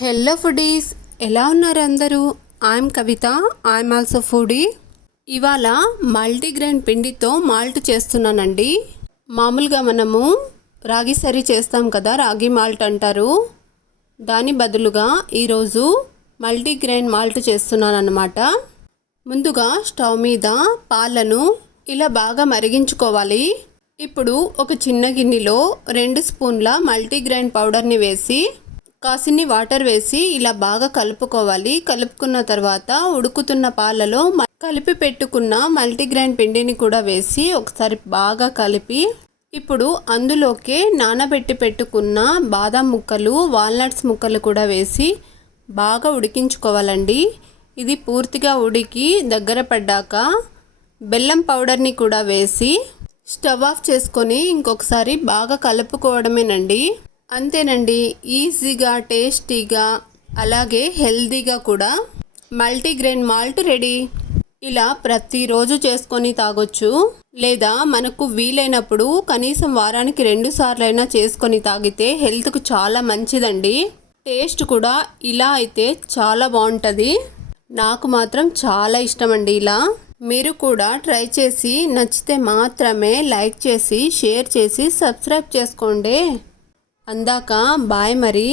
Hello foodies, ఎలా ఉన్నారు అందరూ? I'm Kavitha, I'm also foodie. ఇవాళ మల్టీగ్రెయిన్ పిండితో మాల్ట్ చేస్తున్నానండి. మామూలుగా మనము రాగి సరి చేస్తాం కదా, రాగి మాల్ట్ అంటారు. దాని బదులుగా ఈరోజు మల్టీగ్రెయిన్ మాల్ట్ చేస్తున్నాను అన్నమాట. ముందుగా స్టవ్ మీద పాలను ఇలా బాగా మరిగించుకోవాలి. ఇప్పుడు ఒక చిన్న గిన్నెలో 2 స్పూన్ల మల్టీగ్రెయిన్ పౌడర్ని వేసి కాసిన్ని వాటర్ వేసి ఇలా బాగా కలుపుకోవాలి. కలుపుకున్న తర్వాత ఉడుకుతున్న పాలలో కలిపి పెట్టుకున్న మల్టీగ్రెయిన్ పిండిని కూడా వేసి ఒకసారి బాగా కలిపి ఇప్పుడు అందులోకే నానబెట్టి పెట్టుకున్న బాదం ముక్కలు, వాల్నట్స్ ముక్కలు కూడా వేసి బాగా ఉడికించుకోవాలండి. ఇది పూర్తిగా ఉడికి దగ్గర పడ్డాక బెల్లం పౌడర్ని కూడా వేసి స్టవ్ ఆఫ్ చేసుకొని ఇంకొకసారి బాగా కలుపుకోవడమేనండి. అంతేనండి, ఈజీగా, టేస్టీగా, అలాగే హెల్తీగా కూడా మల్టీగ్రెయిన్ మాల్ట్ రెడీ. ఇలా ప్రతిరోజు చేసుకొని తాగొచ్చు, లేదా మనకు వీలైనప్పుడు కనీసం వారానికి 2 సార్లైనా చేసుకొని తాగితే హెల్త్కు చాలా మంచిదండి. టేస్ట్ కూడా ఇలా అయితే చాలా బాగుంటుంది. నాకు మాత్రం చాలా ఇష్టమండి ఇలా. మీరు కూడా ట్రై చేసి నచ్చితే మాత్రమే లైక్ చేసి, షేర్ చేసి, సబ్స్క్రైబ్ చేసుకోండి. అందాక బాయ్ మరి.